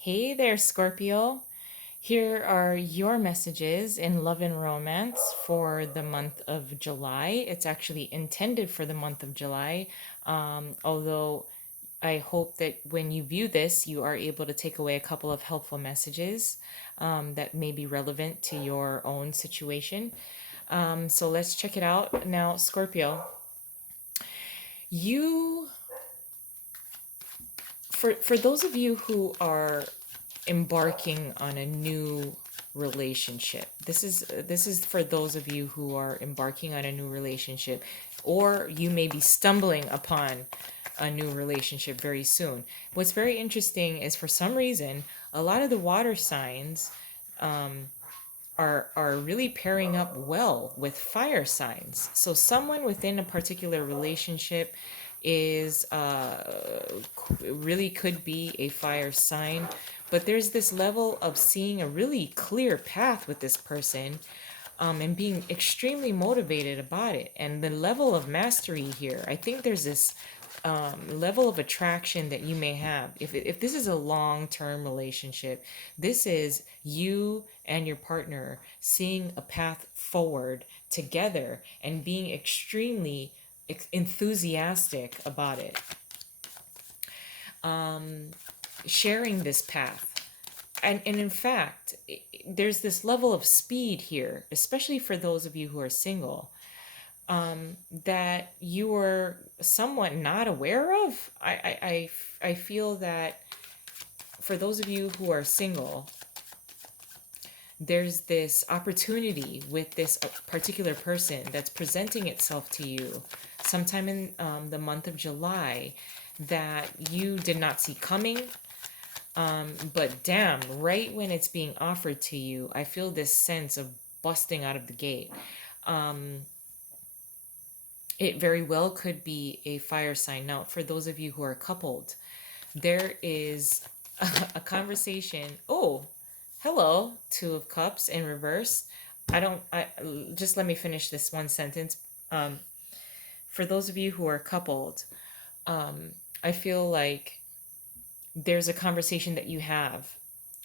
Hey there, Scorpio. Here are your messages in love and romance for the month of July. It's actually intended for the month of July, although I hope that when you view this, you are able to take away a couple of helpful messages that may be relevant to your own situation. So let's check it out. Now, Scorpio, you for those of you who are embarking on a new relationship, this is for those of you who are embarking on a new relationship, or you may be stumbling upon a new relationship very soon. What's very interesting is, for some reason, a lot of the water signs are really pairing up well with fire signs. So someone within a particular relationship is really could be a fire sign, but there's this level of seeing a really clear path with this person, and being extremely motivated about it. And the level of mastery here, I think there's this level of attraction that you may have. If this is a long term relationship, this is you and your partner seeing a path forward together and being extremely enthusiastic about it, sharing this path. And in fact, there's this level of speed here, especially for those of you who are single, that you were somewhat not aware of. I feel that for those of you who are single, there's this opportunity with this particular person that's presenting itself to you sometime in the month of July that you did not see coming. But damn, right when it's being offered to you, I feel this sense of busting out of the gate. Um, it very well could be a fire sign. Now, for those of you who are coupled, there is a conversation. Oh, hello, Two of Cups in reverse. I just let me finish this one sentence. Um, for those of you who are coupled, I feel like there's a conversation that you have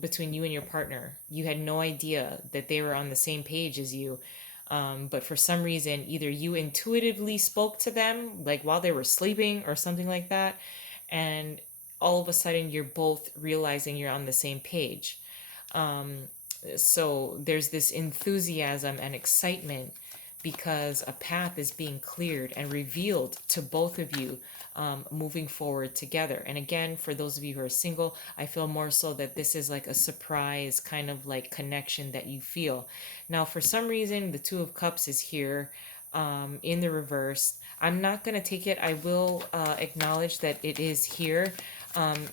between you and your partner. You had no idea that they were on the same page as you. But for some reason, either you intuitively spoke to them, like while they were sleeping or something like that, and all of a sudden you're both realizing you're on the same page. So there's this enthusiasm and excitement because a path is being cleared and revealed to both of you, moving forward together. And again, for those of you who are single, I feel more so that this is like a surprise kind of like connection that you feel. Now, for some reason, the Two of Cups is here in the reverse. I'm not going to take it. I will acknowledge that it is here.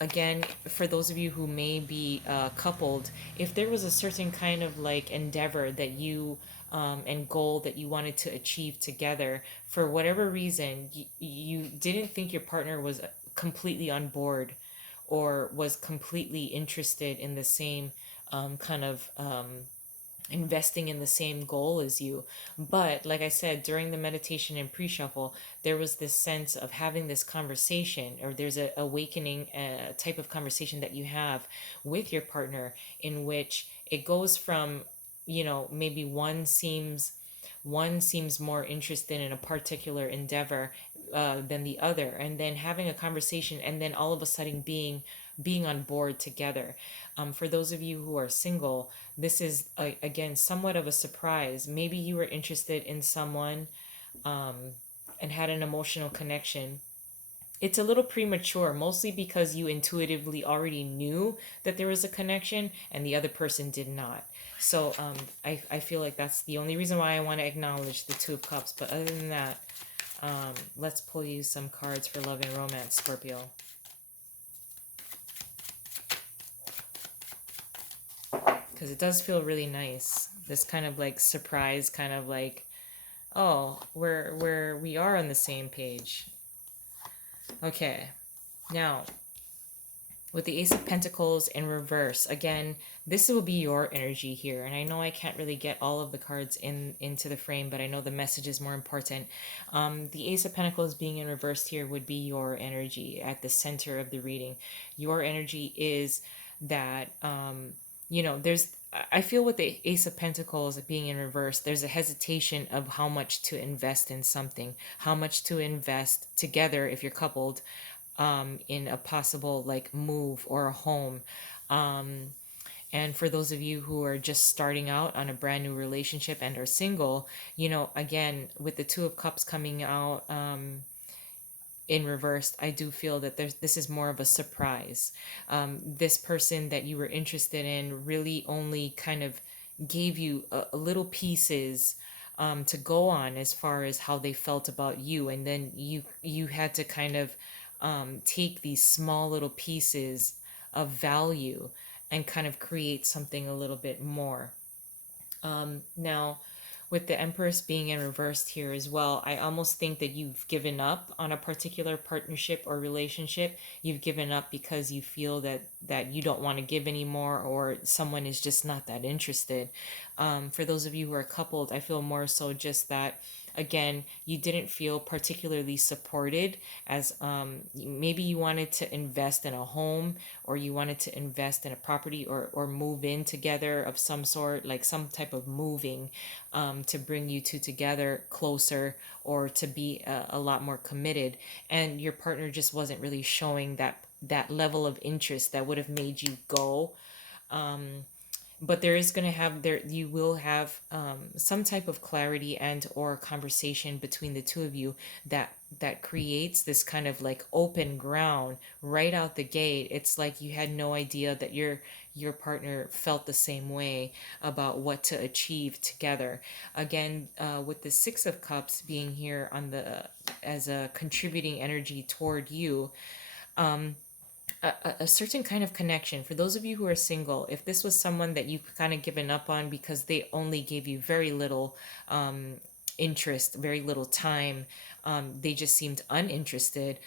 Again, for those of you who may be coupled, if there was a certain kind of like endeavor that you and goal that you wanted to achieve together, for whatever reason, you didn't think your partner was completely on board or was completely interested in the same kind of investing in the same goal as you. But like I said, during the meditation and pre-shuffle, there was this sense of having this conversation, or there's a awakening type of conversation that you have with your partner, in which it goes from, maybe one seems more interested in a particular endeavor than the other, and then having a conversation, and then all of a sudden being on board together. For those of you who are single, this is again somewhat of a surprise. Maybe you were interested in someone, um, and had an emotional connection. It's a little premature, mostly because you intuitively already knew that there was a connection and the other person did not. So I feel like that's the only reason why I want to acknowledge the Two of Cups. But other than that, let's pull you some cards for love and romance, Scorpio. Because it does feel really nice. This kind of like surprise, kind of like, oh, we are on the same page. Okay, now with the Ace of Pentacles in reverse, again, this will be your energy here. And I know I can't really get all of the cards into the frame, but I know the message is more important. The Ace of Pentacles being in reverse here would be your energy at the center of the reading. Your energy is that there's, I feel with the Ace of Pentacles being in reverse, there's a hesitation of how much to invest in something, how much to invest together if you're coupled, in a possible like move or a home. Um, and for those of you who are just starting out on a brand new relationship and are single, again, with the Two of Cups coming out, in reverse, I do feel that this is more of a surprise. This person that you were interested in really only kind of gave you a little pieces, to go on as far as how they felt about you, and then you had to kind of, take these small little pieces of value and kind of create something a little bit more. Now, with the Empress being in reversed here as well, I almost think that you've given up on a particular partnership or relationship. You've given up because you feel that you don't want to give anymore, or someone is just not that interested. For those of you who are coupled, I feel more so just that, again, you didn't feel particularly supported, as maybe you wanted to invest in a home, or you wanted to invest in a property, or move in together of some sort, like some type of moving, to bring you two together closer, or to be a lot more committed, and your partner just wasn't really showing that level of interest that would have made you go. But there is going to have there you will have, some type of clarity and or conversation between the two of you, that creates this kind of like open ground right out the gate. It's like you had no idea that your partner felt the same way about what to achieve together. Again, with the Six of Cups being here on the as a contributing energy toward you, a certain kind of connection. For those of you who are single, if this was someone that you've kind of given up on because they only gave you very little, interest, very little time, they just seemed uninterested.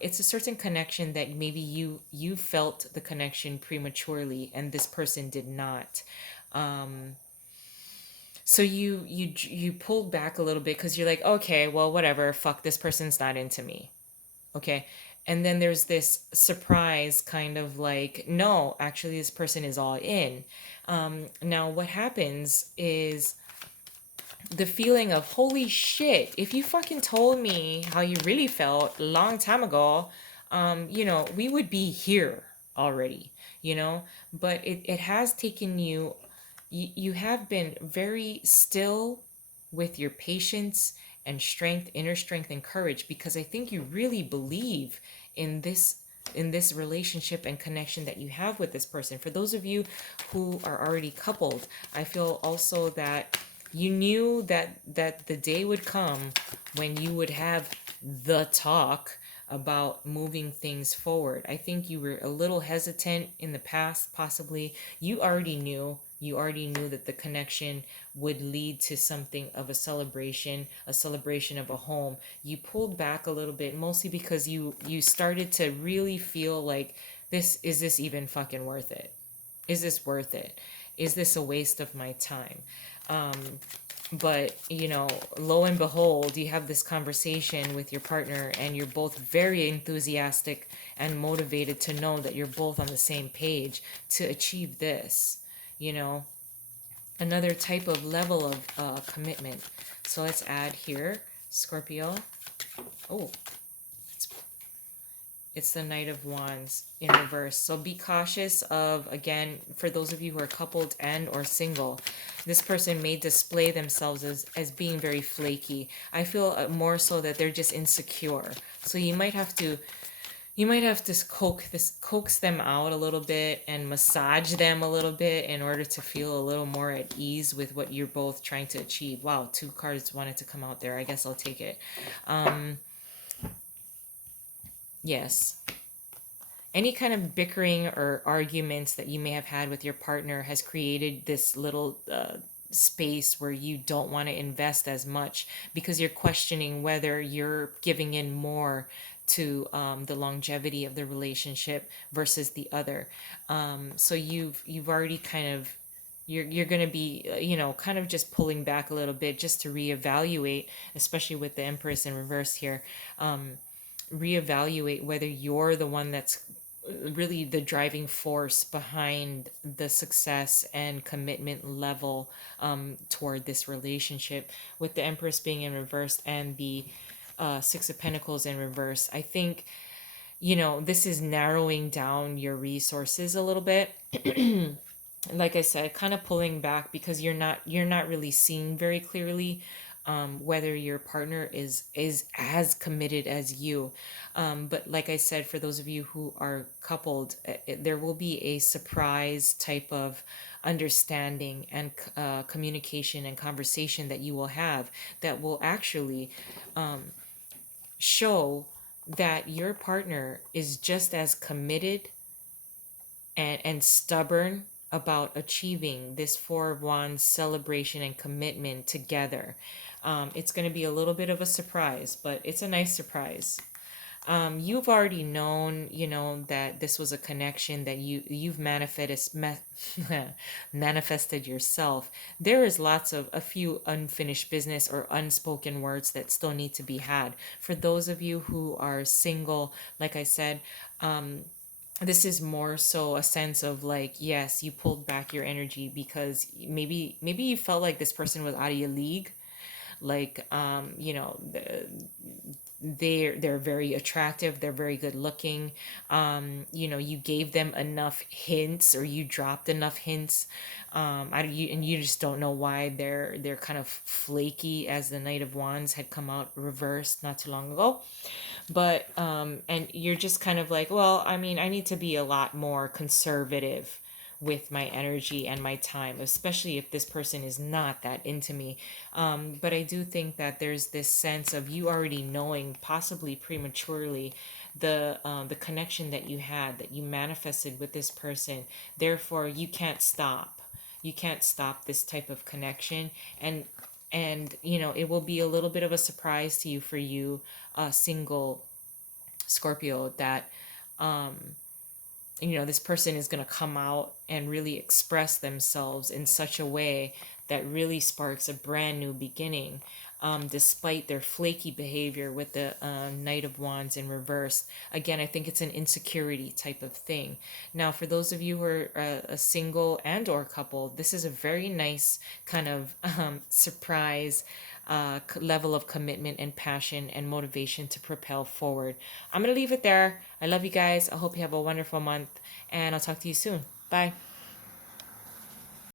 It's a certain connection that maybe you felt the connection prematurely and this person did not. So you pulled back a little bit because you're like, okay, well, whatever, fuck, this person's not into me. Okay. And then there's this surprise kind of like, no, actually, this person is all in. Now, what happens is the feeling of, holy shit, if you fucking told me how you really felt a long time ago, we would be here already, but it has taken you have been very still with your patience and strength, inner strength and courage, because I think you really believe in this relationship and connection that you have with this person. For those of you who are already coupled, I feel also that you knew that the day would come when you would have the talk about moving things forward. I think you were a little hesitant in the past, possibly. You already knew that the connection would lead to something of a celebration of a home. You pulled back a little bit, mostly because you started to really feel like, this even fucking worth it? Is this worth it? Is this a waste of my time? But lo and behold, you have this conversation with your partner and you're both very enthusiastic and motivated to know that you're both on the same page to achieve this, you know another type of level of, commitment. So let's add here, Scorpio. Oh, it's the Knight of Wands in reverse. So be cautious of, again, for those of you who are coupled and or single, this person may display themselves as being very flaky. I feel, more so that they're just insecure. So you might have to coax them out a little bit and massage them a little bit in order to feel a little more at ease with what you're both trying to achieve. Wow, two cards wanted to come out there. I guess I'll take it. Yes. Any kind of bickering or arguments that you may have had with your partner has created this little, space where you don't want to invest as much because you're questioning whether you're giving in more to, the longevity of the relationship versus the other. So you've already kind of, you're going to be, kind of just pulling back a little bit just to reevaluate, especially with the Empress in reverse here. Reevaluate whether you're the one that's really the driving force behind the success and commitment level toward this relationship. With the Empress being in reverse and the Six of Pentacles in reverse, I think, this is narrowing down your resources a little bit. Like I said, kind of pulling back because you're not really seeing very clearly whether your partner is as committed as you. But like I said, for those of you who are coupled, there will be a surprise type of understanding and communication and conversation that you will have that will actually show that your partner is just as committed and stubborn about achieving this Four of Wands celebration and commitment together. It's going to be a little bit of a surprise, but it's a nice surprise. You've already known, that this was a connection that you've manifested yourself. There is a few unfinished business or unspoken words that still need to be had. For those of you who are single, like I said, this is more so a sense of like, yes, you pulled back your energy because maybe you felt like this person was out of your league. Like, they're very attractive, they're very good looking. You gave them enough hints, or you dropped enough hints. And you just don't know why they're kind of flaky, as the Knight of Wands had come out reversed not too long ago. But and you're just kind of like, well, I mean, I need to be a lot more conservative with my energy and my time, especially if this person is not that into me. But I do think that there's this sense of you already knowing, possibly prematurely, the connection that you had, that you manifested with this person. Therefore, you can't stop. You can't stop this type of connection, and it will be a little bit of a surprise to you, for you single Scorpio, that this person is going to come out and really express themselves in such a way that really sparks a brand new beginning, despite their flaky behavior with the Knight of Wands in reverse. Again, I think it's an insecurity type of thing. Now, for those of you who are a single and or couple, this is a very nice kind of surprise level of commitment and passion and motivation to propel forward. I'm going to leave it there. I love you guys. I hope you have a wonderful month, and I'll talk to you soon. Bye.